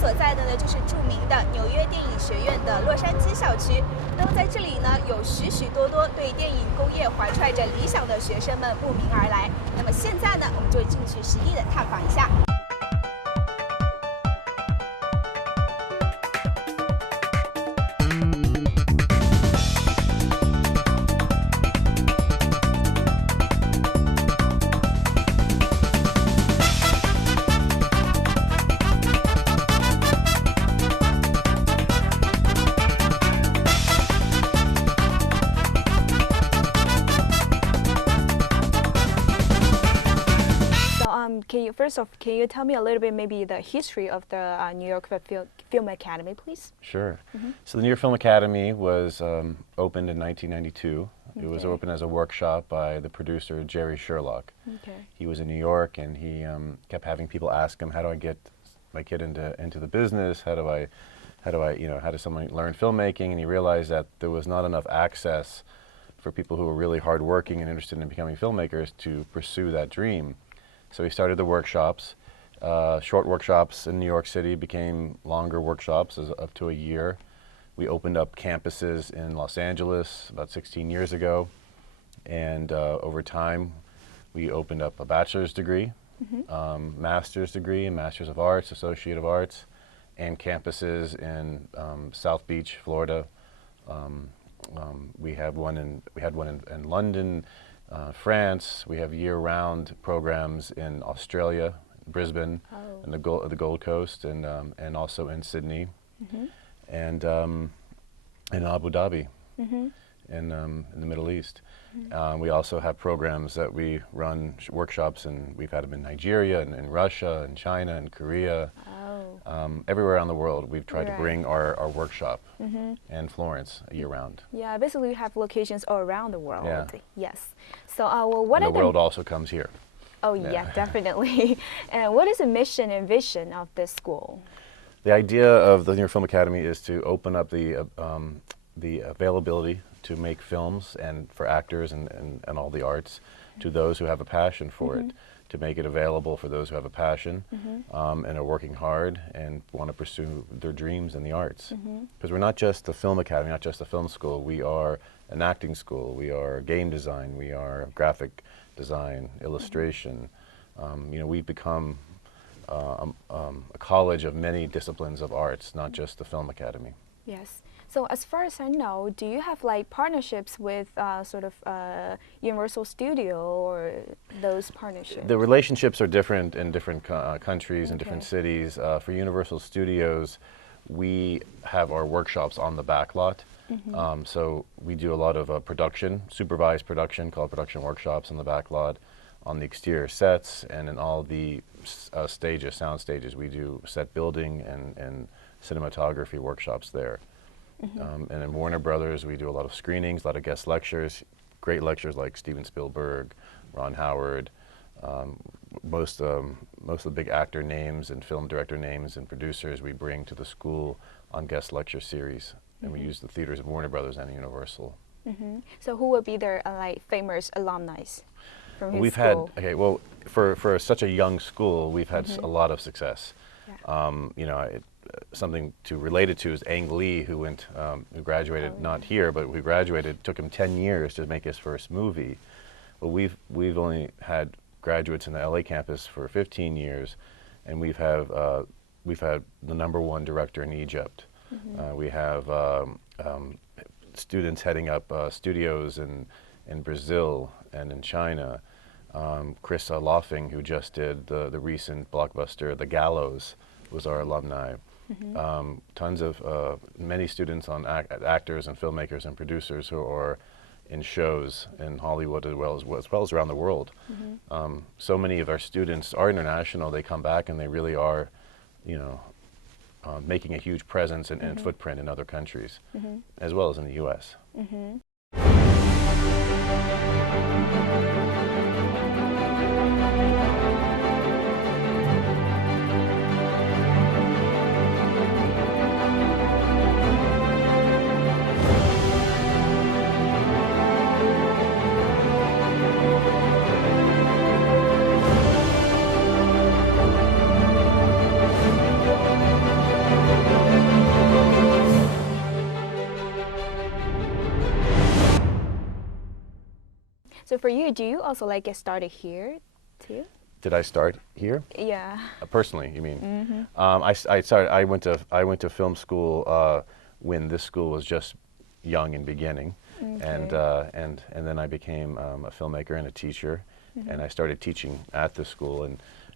所在的呢，就是著名的纽约电影学院的洛杉矶校区。那么在这里呢，有许许多多对电影工业怀揣着理想的学生们慕名而来。那么现在呢，我们就进去实地的探访一下。Can you tell me a little bit maybe the history of the New York Film Academy, please? Sure. So the New York Film Academy was opened in 1992. It was opened as a workshop by the producer Jerry Sherlock. He was in New York, and he kept having people ask him, "How do I get my kid into the business? How does someone learn filmmaking?" And he realized that there was not enough access for people who were really hardworking and interested in becoming filmmakers to pursue that dream. So he started the workshops. Short workshops in New York City became longer workshops, up to a year. We opened up campuses in Los Angeles about 16 years ago. And over time, we opened up a bachelor's degree, master's degree, and master's of arts, associate of arts, and campuses in South Beach, Florida. We had one in London, France. We have year-round programs in Australia, Brisbane, and the Gold Coast, and also in Sydney, and in Abu Dhabi, in the Middle East. We also have programs that we run workshops, and we've had them in Nigeria, and in Russia, and China, and Korea. Everywhere around the world, we've tried to bring our workshop, and Florence year-round. Yeah, basically we have locations all around the world. Yeah. Yes. So, well, what and the world also comes here. Oh, yeah, definitely. And what is the mission and vision of this school? The idea of the New York Film Academy is to open up the availability to make films and for actors and all the arts to those who have a passion for it, to make it available for those who have a passion and are working hard and want to pursue their dreams in the arts. Because we're not just the film academy, not just a film school, we are an acting school, we are game design, we are graphic design, illustration. We've become a college of many disciplines of arts, not just the film academy. Yes. So as far as I know, do you have like partnerships with Universal Studio or those partnerships? The relationships are different in different countries and different cities. For Universal Studios, we have our workshops on the back lot. So we do a lot of production, supervised production, called production workshops on the back lot, on the exterior sets, and in all the stages, sound stages. We do set building and cinematography workshops there. And in Warner Brothers, we do a lot of screenings, a lot of guest lectures, great lectures like Steven Spielberg, Ron Howard, most of the big actor names and film director names and producers we bring to the school on guest lecture series. And we use the theaters of Warner Brothers and Universal. So who would be their like famous alumni from his we've school? For such a young school, we've had a lot of success. Something to relate it to is Ang Lee, who graduated not here, but who graduated. Took him 10 years to make his first movie. Well, we've only had graduates in the LA campus for 15 years, and we've had the #1 director in Egypt. We have students heading up studios in Brazil and in China. Chris Loffing, who just did the recent blockbuster The Gallows, was our alumni. Tons of many students on actors and filmmakers and producers who are in shows in Hollywood as well as around the world. So many of our students are international. They come back and they really are, making a huge presence and footprint in other countries, as well as in the U.S. for you, do you also like get started here too? Did I start here? Yeah. Personally, you mean? I went to film school when this school was just young and beginning, and then I became a filmmaker and a teacher, and I started teaching at the school.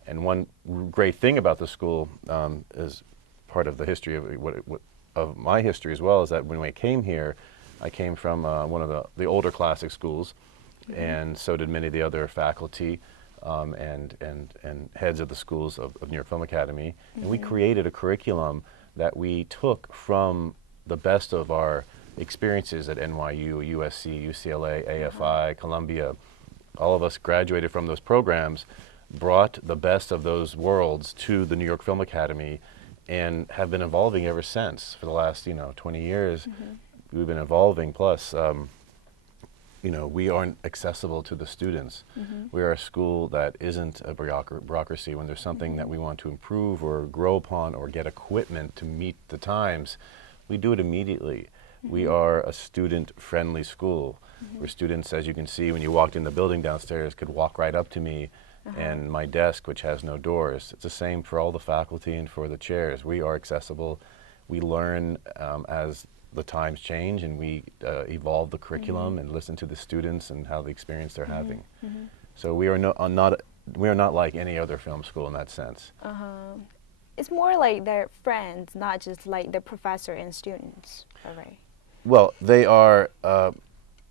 And one great thing about the school is part of the history of my history as well, is that when I came here, I came from one of the older classic schools, and so did many of the other faculty and heads of the schools of New York Film Academy. And we created a curriculum that we took from the best of our experiences at NYU, USC, UCLA, AFI, Columbia. All of us graduated from those programs, brought the best of those worlds to the New York Film Academy, and have been evolving ever since. For the last 20 years, we've been evolving. Plus, we aren't accessible to the students. We are a school that isn't a bureaucracy. When there's something that we want to improve or grow upon or get equipment to meet the times, we do it immediately. We are a student-friendly school, where students, as you can see when you walked in the building downstairs, could walk right up to me and my desk, which has no doors. It's the same for all the faculty and for the chairs. We are accessible. We learn as the times change, and we evolve the curriculum and listen to the students and how the experience they're having. So we are not like any other film school in that sense. It's more like they're friends, not just like the professor and students, right? Well, they are,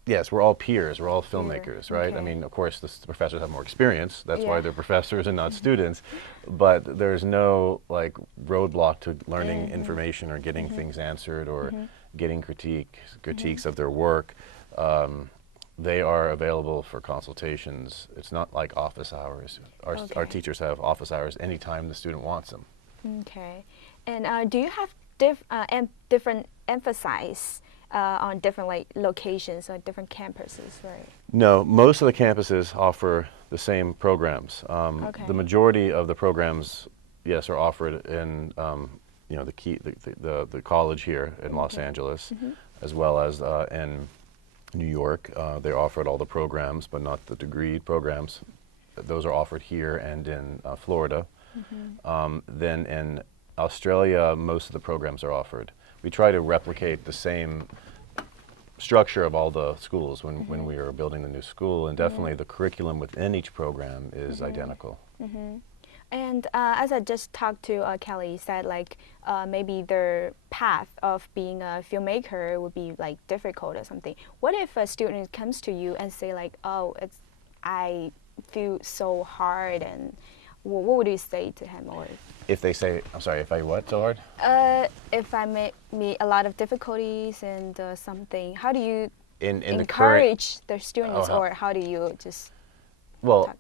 yes, we're all peers, we're all filmmakers, right? Okay. I mean, of course, the professors have more experience, that's why they're professors and not students, but there's no like roadblock to learning information or getting things answered or getting critiques of their work. They are available for consultations. It's not like office hours. Our teachers have office hours anytime the student wants them. Okay. And do you have different emphasis on different locations or different campuses, right? No, most of the campuses offer the same programs. The majority of the programs, yes, are offered in the college here in Los Angeles, as well as in New York. They're offered all the programs, but not the degree programs. Those are offered here and in Florida. Then in Australia, most of the programs are offered. We try to replicate the same structure of all the schools when we are building the new school, and definitely the curriculum within each program is identical. And as I just talked to Kelly, said like maybe their path of being a filmmaker would be like difficult or something. What if a student comes to you and say like, oh, I feel so hard, and what would you say to him? Or if they say, I'm sorry, if I what so hard? If I meet a lot of difficulties and something, how do you encourage their students, or how do you just Well,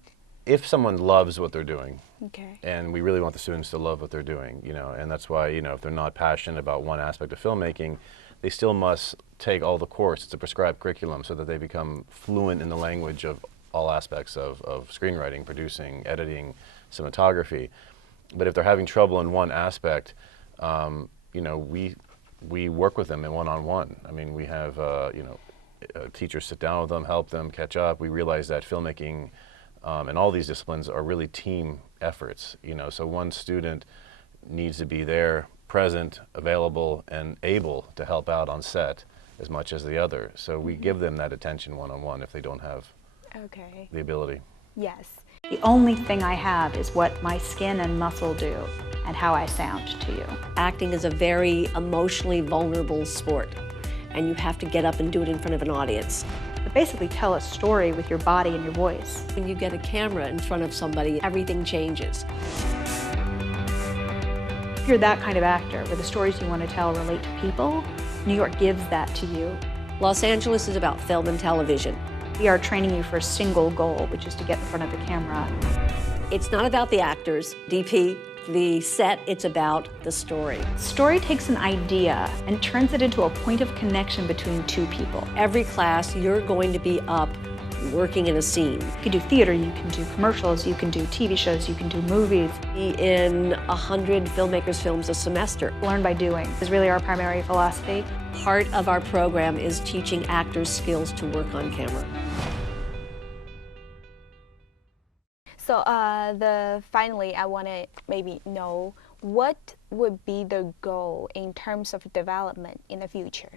if someone loves what they're doing, okay, and we really want the students to love what they're doing, and that's why, if they're not passionate about one aspect of filmmaking, they still must take all the course. It's a prescribed curriculum so that they become fluent in the language of all aspects of screenwriting, producing, editing, cinematography. But if they're having trouble in one aspect, we work with them in one-on-one. I mean, we have teachers sit down with them, help them catch up. We realize that filmmaking and all these disciplines are really team efforts. So one student needs to be there, present, available, and able to help out on set as much as the other. So we give them that attention one-on-one if they don't have the ability. Yes. The only thing I have is what my skin and muscle do and how I sound to you. Acting is a very emotionally vulnerable sport, and you have to get up and do it in front of an audience. But basically tell a story with your body and your voice. When you get a camera in front of somebody, everything changes. If you're that kind of actor, where the stories you want to tell relate to people, New York gives that to you. Los Angeles is about film and television. We are training you for a single goal, which is to get in front of the camera. It's not about the actors, DP, the set, it's about the story. Story takes an idea and turns it into a point of connection between two people. Every class, you're going to be up working in a scene. You can do theater, you can do commercials, you can do TV shows, you can do movies. Be in 100 filmmakers' films a semester. Learn by doing is really our primary philosophy. Part of our program is teaching actors skills to work on camera. So finally, I want to maybe know what would be the goal in terms of development in the future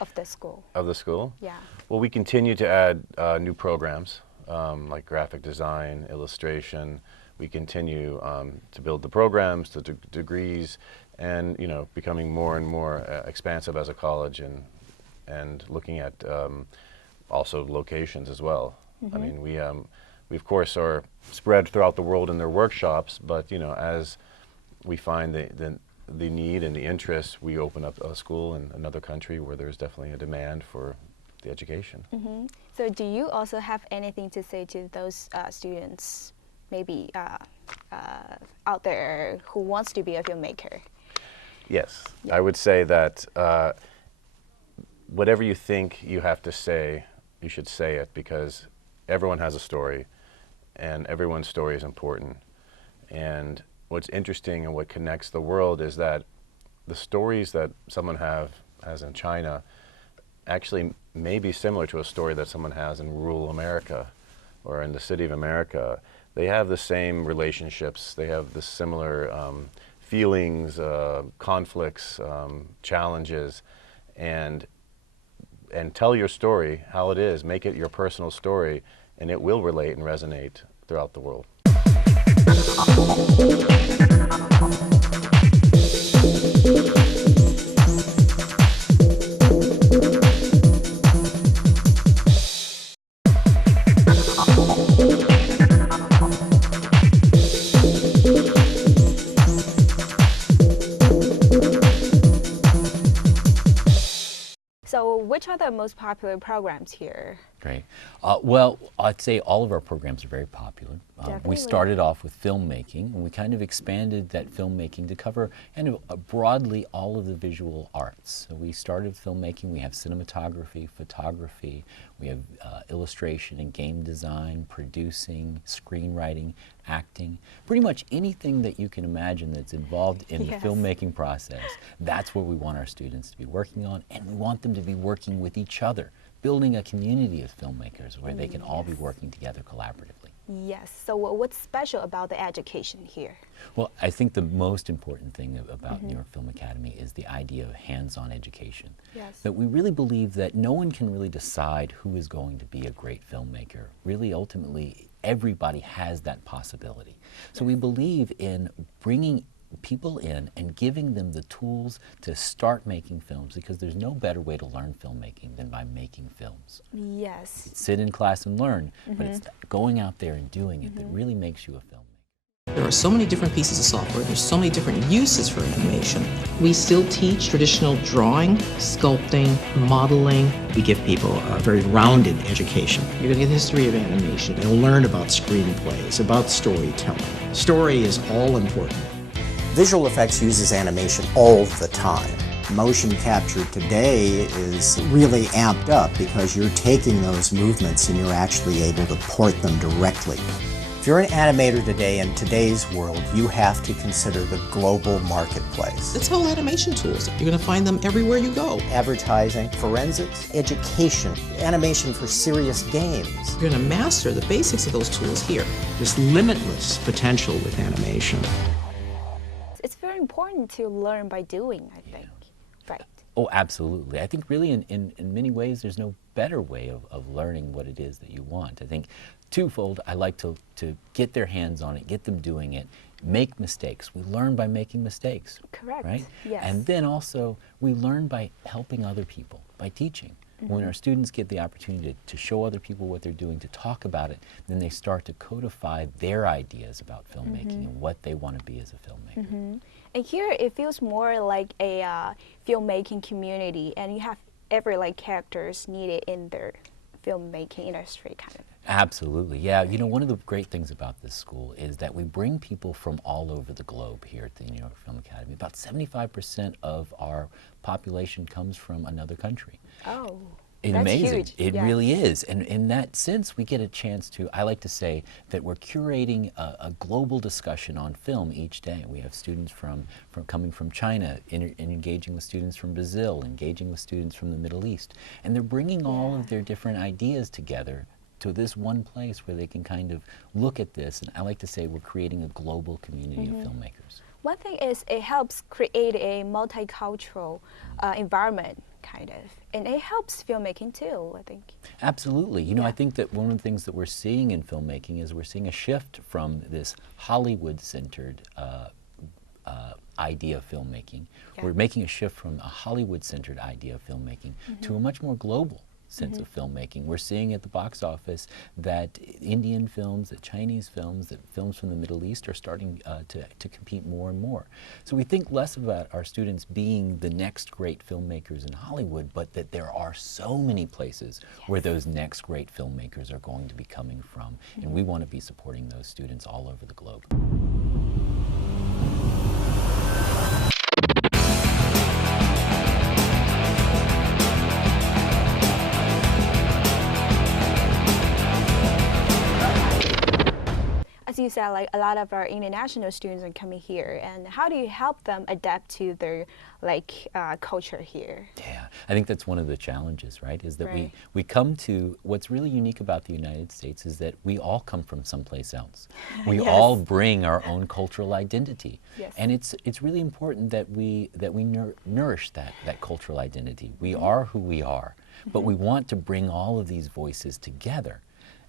of the school? Of the school? Yeah. Well, we continue to add new programs like graphic design, illustration. We continue to build the programs, the degrees, and becoming more and more expansive as a college, and looking at also locations as well. I mean, we of course are spread throughout the world in their workshops, but as we find the need and the interest, we open up a school in another country where there's definitely a demand for the education. So do you also have anything to say to those students maybe out there who wants to be a filmmaker? Yes, I would say that whatever you think you have to say, you should say it, because everyone has a story and everyone's story is important. And what's interesting and what connects the world is that the stories that someone has in China actually may be similar to a story that someone has in rural America or in the city of America. They have the same relationships, they have the similar feelings, conflicts, challenges, and tell your story how it is. Make it your personal story, and it will relate and resonate throughout the world. So which are the most popular programs here? Great. Well, I'd say all of our programs are very popular. We started off with filmmaking, and we kind of expanded that filmmaking to cover kind of broadly all of the visual arts. So we started filmmaking, we have cinematography, photography, we have illustration and game design, producing, screenwriting, acting, pretty much anything that you can imagine that's involved in the filmmaking process. That's what we want our students to be working on, and we want them to be working with each other, building a community of filmmakers where they can all be working together collaboratively. Yes. So what's special about the education here? Well, I think the most important thing about New York Film Academy is the idea of hands-on education. Yes. That we really believe that no one can really decide who is going to be a great filmmaker. Really, ultimately, everybody has that possibility. So we believe in bringing people in and giving them the tools to start making films, because there's no better way to learn filmmaking than by making films. Yes. Sit in class and learn, but it's going out there and doing it that really makes you a filmmaker. There are so many different pieces of software, there's so many different uses for animation. We still teach traditional drawing, sculpting, modeling. We give people a very rounded education. You're going to get the history of animation. They'll learn about screenplays, about storytelling. Story is all important. Visual effects uses animation all the time. Motion capture today is really amped up because you're taking those movements and you're actually able to port them directly. If you're an animator today in today's world, you have to consider the global marketplace. It's all animation tools. You're going to find them everywhere you go. Advertising, forensics, education, animation for serious games. You're going to master the basics of those tools here. There's limitless potential with animation. It's very important to learn by doing, I think. Right. Oh, absolutely. I think really in many ways there's no better way of learning what it is that you want. I think twofold, I like to get their hands on it, get them doing it, make mistakes. We learn by making mistakes. Correct. Right? Yes. And then also we learn by helping other people, by teaching. When our students get the opportunity to show other people what they're doing, to talk about it, then they start to codify their ideas about filmmaking and what they want to be as a filmmaker. And here it feels more like a filmmaking community, and you have every characters needed in their filmmaking industry kind of. Absolutely, yeah. You know, one of the great things about this school is that we bring people from all over the globe here at the New York Film Academy. About 75% of our population comes from another country. Oh, It's that's amazing. huge. It Yes. really is. And in that sense, we get a chance to, I like to say that we're curating a global discussion on film each day. We have students coming from China, engaging with students from Brazil, engaging with students from the Middle East. And they're bringing all of their different ideas together this one place where they can kind of look at this. And I like to say we're creating a global community of filmmakers. One thing is it helps create a multicultural environment, kind of. And it helps filmmaking too, I think. Absolutely. You know, I think that one of the things that we're seeing in filmmaking is we're seeing a shift from this Hollywood-centered idea of filmmaking. We're making a shift from a Hollywood-centered idea of filmmaking to a much more global sense of filmmaking. We're seeing at the box office that Indian films, that Chinese films, that films from the Middle East are starting to compete more and more. So we think less about our students being the next great filmmakers in Hollywood, but that there are so many places where those next great filmmakers are going to be coming from. And we want to be supporting those students all over the globe. As you said, like a lot of our international students are coming here, and how do you help them adapt to their culture here? Yeah, I think that's one of the challenges, right? Is that we come to, what's really unique about the United States is that we all come from someplace else. We all bring our own cultural identity, and it's really important that we nourish that cultural identity. We are who we are, but we want to bring all of these voices together.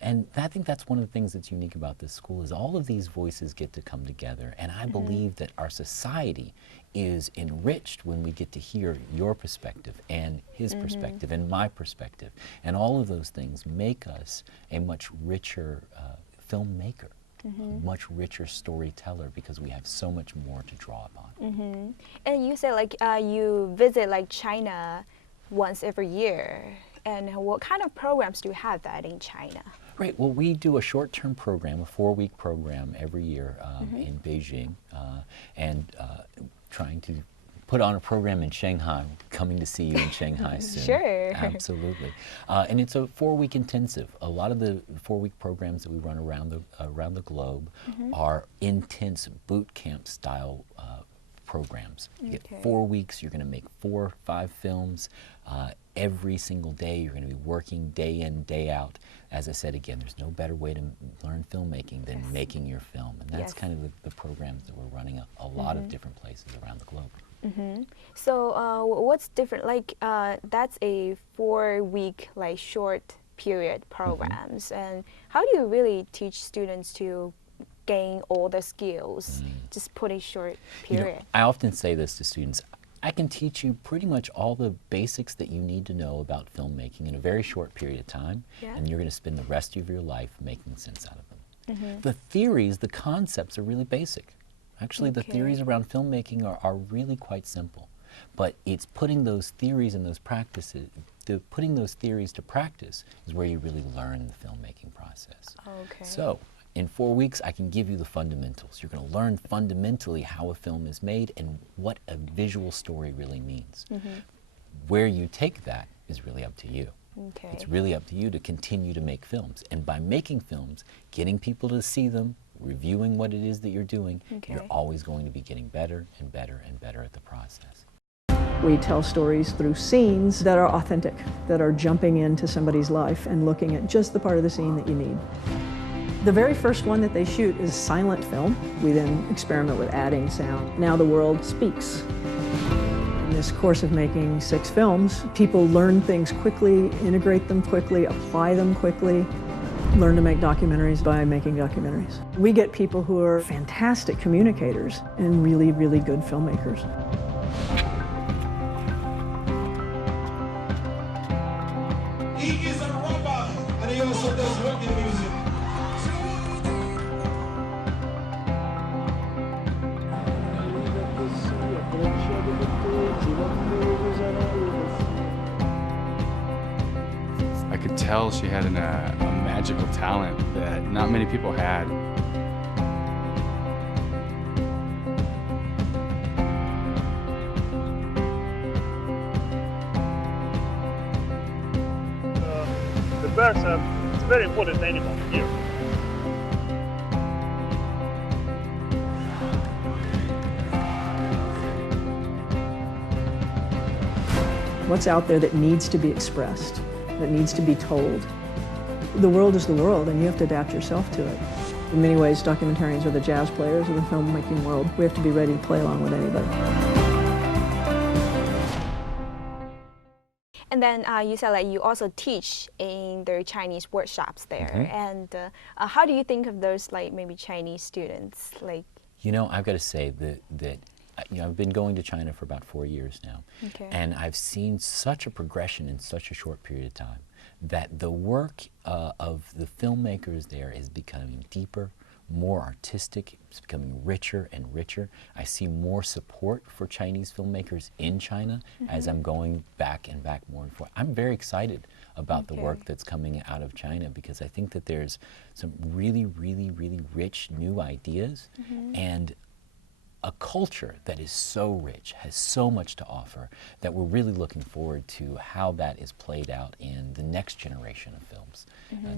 And I think that's one of the things that's unique about this school is all of these voices get to come together. And I believe that our society is enriched when we get to hear your perspective and his perspective and my perspective. And all of those things make us a much richer filmmaker, a much richer storyteller, because we have so much more to draw upon. And you said you visit China once every year. And what kind of programs do you have that in China? Right. Well, we do a short-term program, a 4-week program every year in Beijing, and trying to put on a program in Shanghai, coming to see you in Shanghai soon. Sure. Absolutely. And it's a 4-week intensive. A lot of the 4-week programs that we run around the globe are intense boot camp style programs. You get 4 weeks, you're going to make 4 or 5 films. Every single day you're going to be working day in, day out. As I said again, there's no better way to learn filmmaking than making your film. And that's kind of the programs that we're running a lot of different places around the globe. So what's different? That's a 4-week short period programs. And how do you really teach students to gain all the skills, just put a short period? You know, I often say this to students. I can teach you pretty much all the basics that you need to know about filmmaking in a very short period of time, and you're going to spend the rest of your life making sense out of them. The theories, the concepts are really basic. Actually, the theories around filmmaking are really quite simple, but it's putting those theories and those practices, putting those theories to practice is where you really learn the filmmaking process. So, in 4 weeks, I can give you the fundamentals. You're going to learn fundamentally how a film is made and what a visual story really means. Where you take that is really up to you. It's really up to you to continue to make films. And by making films, getting people to see them, reviewing what it is that you're doing, you're always going to be getting better and better and better at the process. We tell stories through scenes that are authentic, that are jumping into somebody's life and looking at just the part of the scene that you need. The very first one that they shoot is silent film. We then experiment with adding sound. Now the world speaks. In this course of making 6 films, people learn things quickly, integrate them quickly, apply them quickly, learn to make documentaries by making documentaries. We get people who are fantastic communicators and really, really good filmmakers. He is a rapper and he also does reggae music. I could tell she had a magical talent that not many people had. The birds it's a very important animal here. What's out there that needs to be expressed, that needs to be told? The world is the world, and you have to adapt yourself to it. In many ways, documentarians are the jazz players of the filmmaking world. We have to be ready to play along with anybody. And then you said that you also teach in the Chinese workshops there. And how do you think of those, like maybe Chinese students? Like, you know, I've got to say that you know, I've been going to China for about 4 years now, and I've seen such a progression in such a short period of time that the work of the filmmakers there is becoming deeper, more artistic, it's becoming richer and richer. I see more support for Chinese filmmakers in China as I'm going back and back more and more. I'm very excited about the work that's coming out of China because I think that there's some really, really, really rich new ideas and a culture that is so rich, has so much to offer, that we're really looking forward to how that is played out in the next generation of films.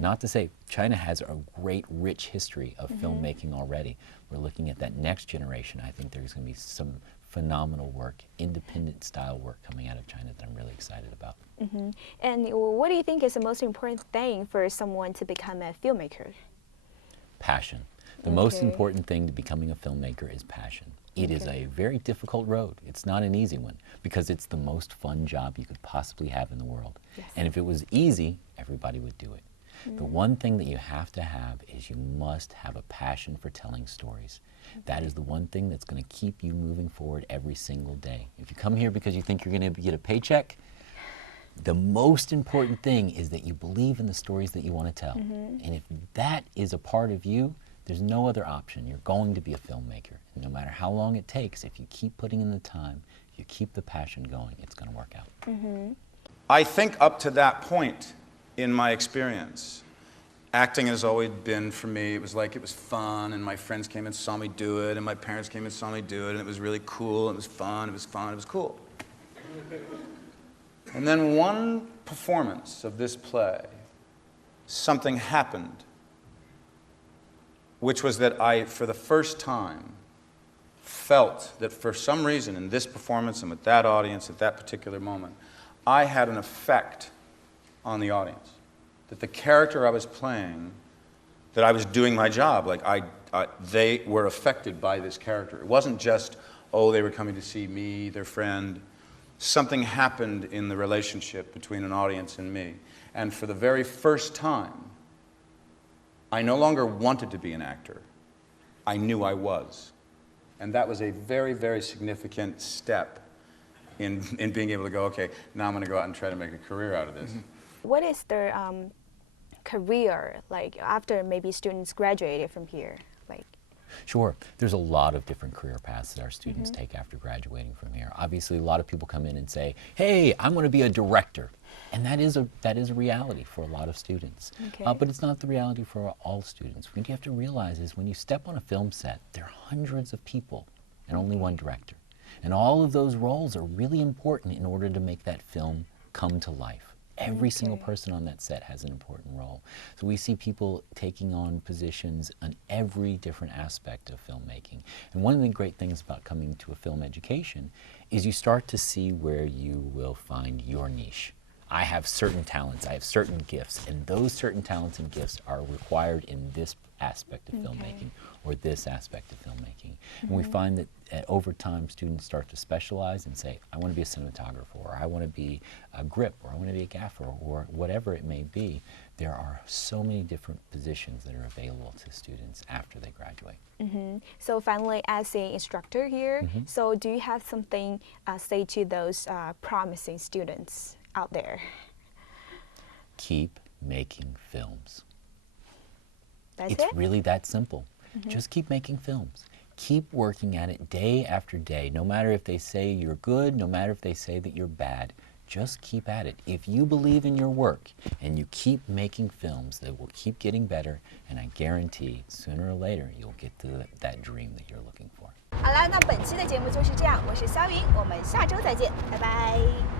Not to say China has a great, rich history of filmmaking already. We're looking at that next generation. I think there's going to be some phenomenal work, independent style work coming out of China that I'm really excited about. And what do you think is the most important thing for someone to become a filmmaker? Passion. The most important thing to becoming a filmmaker is passion. It is a very difficult road. It's not an easy one because it's the most fun job you could possibly have in the world. And if it was easy, everybody would do it. The one thing that you have to have is you must have a passion for telling stories. That is the one thing that's going to keep you moving forward every single day. If you come here because you think you're going to get a paycheck, the most important thing is that you believe in the stories that you want to tell. And if that is a part of you, there's no other option. You're going to be a filmmaker. And no matter how long it takes, if you keep putting in the time, you keep the passion going, it's going to work out. I think up to that point in my experience, acting has always been, for me, it was like it was fun, and my friends came and saw me do it, and my parents came and saw me do it, and it was really cool, and it was fun, it was fun, it was cool. And then one performance of this play, something happened, which was that I, for the first time, felt that for some reason in this performance and with that audience at that particular moment, I had an effect on the audience. That the character I was playing, that I was doing my job, like they were affected by this character. It wasn't just, oh, they were coming to see me, their friend. Something happened in the relationship between an audience and me. And for the very first time, I no longer wanted to be an actor. I knew I was. And that was a very, very significant step in being able to go, okay, now I'm going to go out and try to make a career out of this. What is their career like after maybe students graduated from here? Like, Sure. There's a lot of different career paths that our students take after graduating from here. Obviously, a lot of people come in and say, hey, I'm going to be a director. And that is a reality for a lot of students. But it's not the reality for all students. What you have to realize is when you step on a film set, there are hundreds of people and only one director. And all of those roles are really important in order to make that film come to life. Every single person on that set has an important role. So we see people taking on positions on every different aspect of filmmaking. And one of the great things about coming to a film education is you start to see where you will find your niche. I have certain talents, I have certain gifts, and those certain talents and gifts are required in this aspect of filmmaking or this aspect of filmmaking. And we find that over time students start to specialize and say, I want to be a cinematographer, or I want to be a grip, or I want to be a gaffer, or whatever it may be. There are so many different positions that are available to students after they graduate. So finally, as an instructor here, so do you have something say to those promising students out there? Keep making films. It's really that simple. Just keep making films. Keep working at it day after day. No matter if they say you're good, no matter if they say that you're bad, just keep at it. If you believe in your work and you keep making films, they will keep getting better, and I guarantee sooner or later you'll get to that dream that you're looking for. 好啦，那本期的节目就是这样，我是肖云，我们下周再见，拜拜。